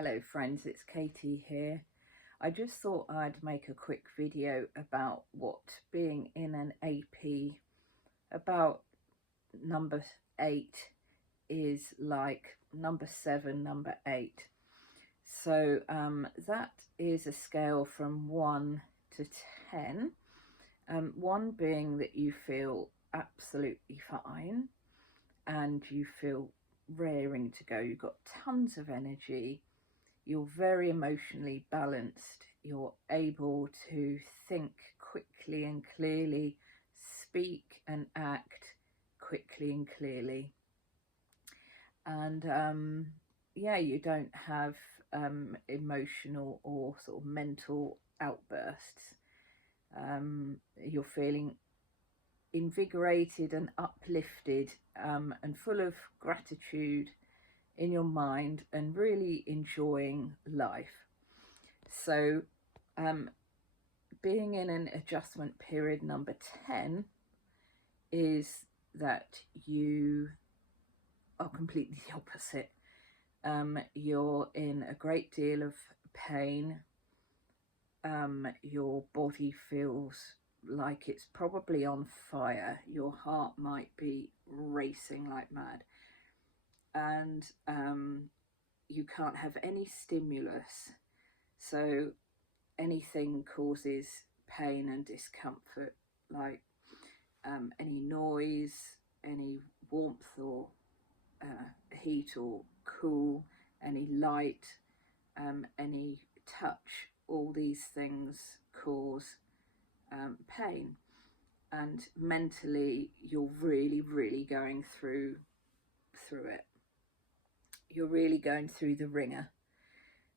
Hello friends, it's Katie here. I just thought I'd make a quick video about what being in an AP about number 8 is like, number 7, number 8. So that is a scale from 1 to 10. 1 being that you feel absolutely fine and you feel raring to go, you've got tons of energy, you're very emotionally balanced, you're able to think quickly and clearly, speak and act quickly and clearly. And yeah, you don't have emotional or sort of mental outbursts. You're feeling invigorated and uplifted and full of gratitude in your mind and really enjoying life. So being in an adjustment period number 10 is that you are completely the opposite. You're in a great deal of pain. Your body feels like it's probably on fire. Your heart might be racing like mad. And you can't have any stimulus, so anything causes pain and discomfort, like any noise, any warmth or heat or cool, any light, any touch. All these things cause pain, and mentally you're really going through it. You're really going through the ringer.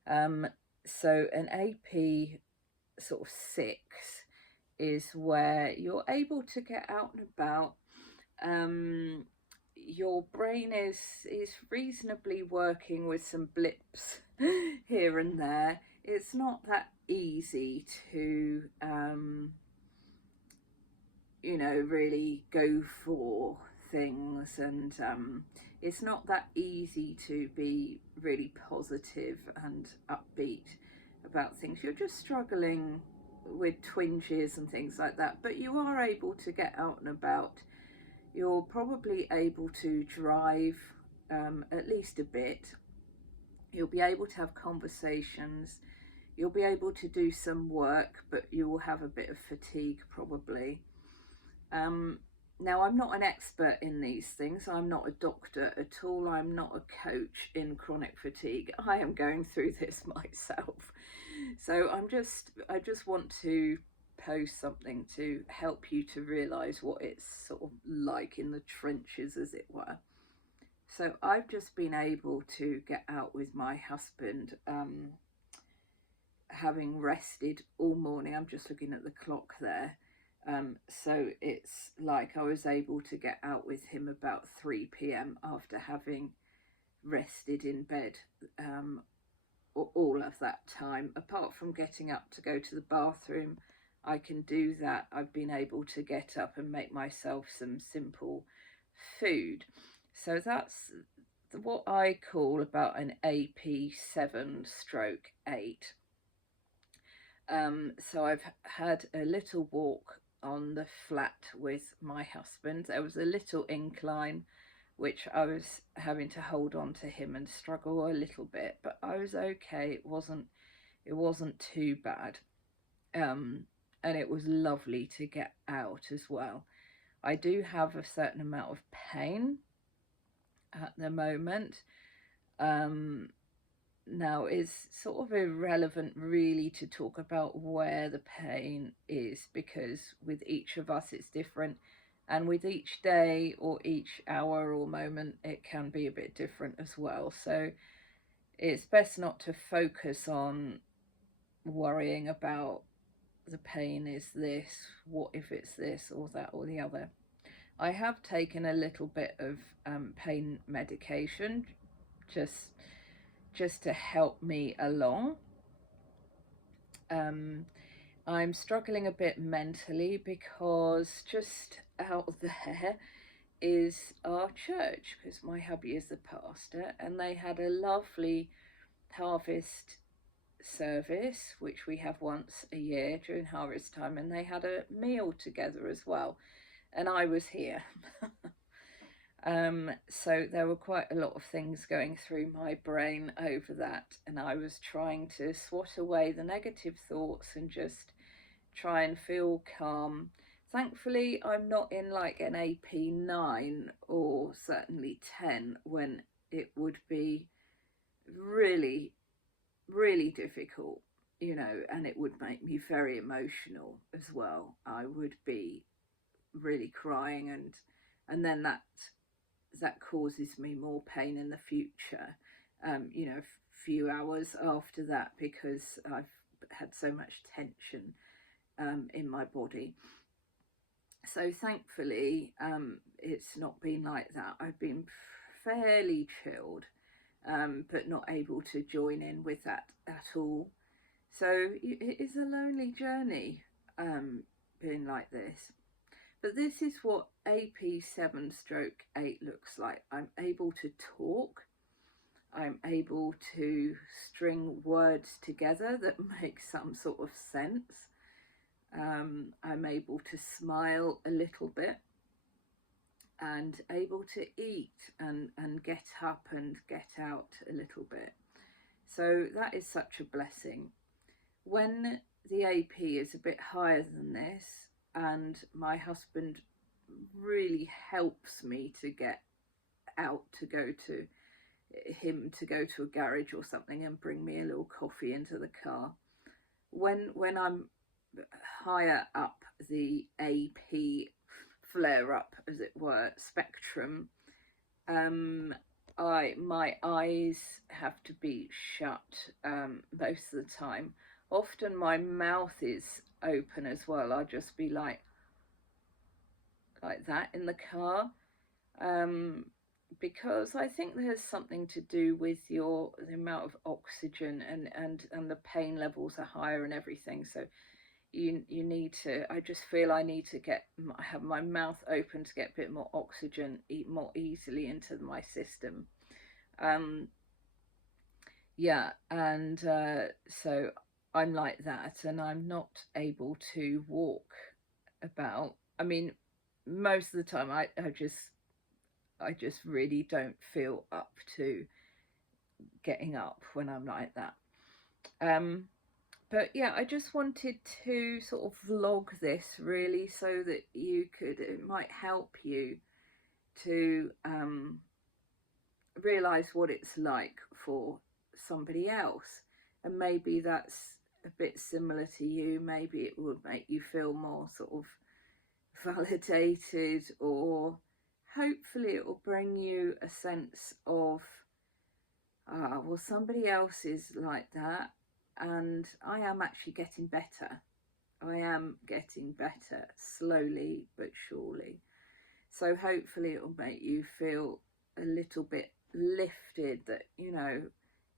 So an AP sort of 6 is where you're able to get out and about. Your brain is reasonably working with some blips here and there. It's not that easy to really go for things, and it's not that easy to be really positive and upbeat about things. You're just struggling with twinges and things like that, but you are able to get out and about. You're probably able to drive at least a bit. You'll be able to have conversations. You'll be able to do some work, but you will have a bit of fatigue probably. Now, I'm not an expert in these things. I'm not a doctor at all. I'm not a coach in chronic fatigue. I am going through this myself. So I just want to post something to help you to realise what it's sort of like in the trenches, as it were. So I've just been able to get out with my husband, having rested all morning. I'm just looking at the clock there. So it's like I was able to get out with him about 3 p.m. after having rested in bed all of that time. Apart from getting up to go to the bathroom, I can do that. I've been able to get up and make myself some simple food. So that's what I call about an AP 7/8. So I've had a little walk on the flat with my husband. There was a little incline which I was having to hold on to him and struggle a little bit, but I was okay. It wasn't too bad. And it was lovely to get out as well. I do have a certain amount of pain at the moment. Now, it's sort of irrelevant really to talk about where the pain is, because with each of us it's different, and with each day or each hour or moment it can be a bit different as well. So it's best not to focus on worrying about the pain is this, what if it's this or that or the other. I have taken a little bit of pain medication just to help me along. I'm struggling a bit mentally because just out there is our church, because my hubby is the pastor, and they had a lovely harvest service, which we have once a year during harvest time, and they had a meal together as well, and I was here. So there were quite a lot of things going through my brain over that, and I was trying to swat away the negative thoughts and just try and feel calm. Thankfully, I'm not in like an AP 9 or certainly 10 when it would be really, really difficult, you know, and it would make me very emotional as well. I would be really crying, and then that causes me more pain in the future, you know, a few hours after that, because I've had so much tension in my body. So thankfully, it's not been like that. I've been fairly chilled, but not able to join in with that at all. So it is a lonely journey, being like this. But this is what AP7/8 looks like. I'm able to talk. I'm able to string words together that make some sort of sense. I'm able to smile a little bit, and able to eat and get up and get out a little bit. So that is such a blessing. When the AP is a bit higher than this, and my husband really helps me to get out, to go to a garage or something and bring me a little coffee into the car. When I'm higher up the AP flare up, as it were, spectrum, my eyes have to be shut most of the time. Often my mouth is open as well. I'll just be like that in the car, because I think there's something to do with the amount of oxygen, and the pain levels are higher and everything. So you need to, I just feel I need to have my mouth open to get a bit more oxygen, eat more easily into my system. Yeah, and so I'm like that, and I'm not able to walk about. I mean, most of the time I just really don't feel up to getting up when I'm like that. But yeah, I just wanted to sort of vlog this really, so that it might help you to realize what it's like for somebody else, and maybe that's a bit similar to you. Maybe it would make you feel more sort of validated, or hopefully it will bring you a sense of, well, somebody else is like that, and I am actually getting better. I am getting better, slowly but surely. So hopefully it will make you feel a little bit lifted, that, you know,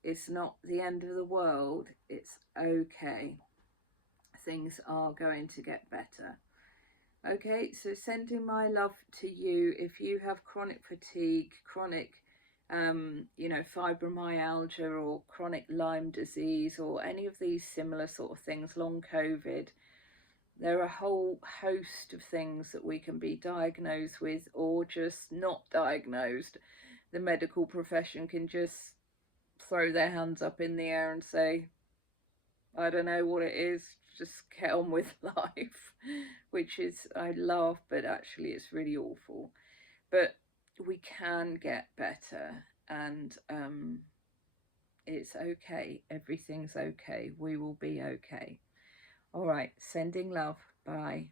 it's not the end of the world. It's okay. Things are going to get better. Okay, so sending my love to you. If you have chronic fatigue, chronic you know, fibromyalgia, or chronic Lyme disease, or any of these similar sort of things, long COVID, there are a whole host of things that we can be diagnosed with, or just not diagnosed. The medical profession can just throw their hands up in the air and say, I don't know what it is, just get on with life, which is, I laugh, but actually it's really awful. But we can get better, and it's okay. Everything's okay. We will be okay. All right, sending love. Bye.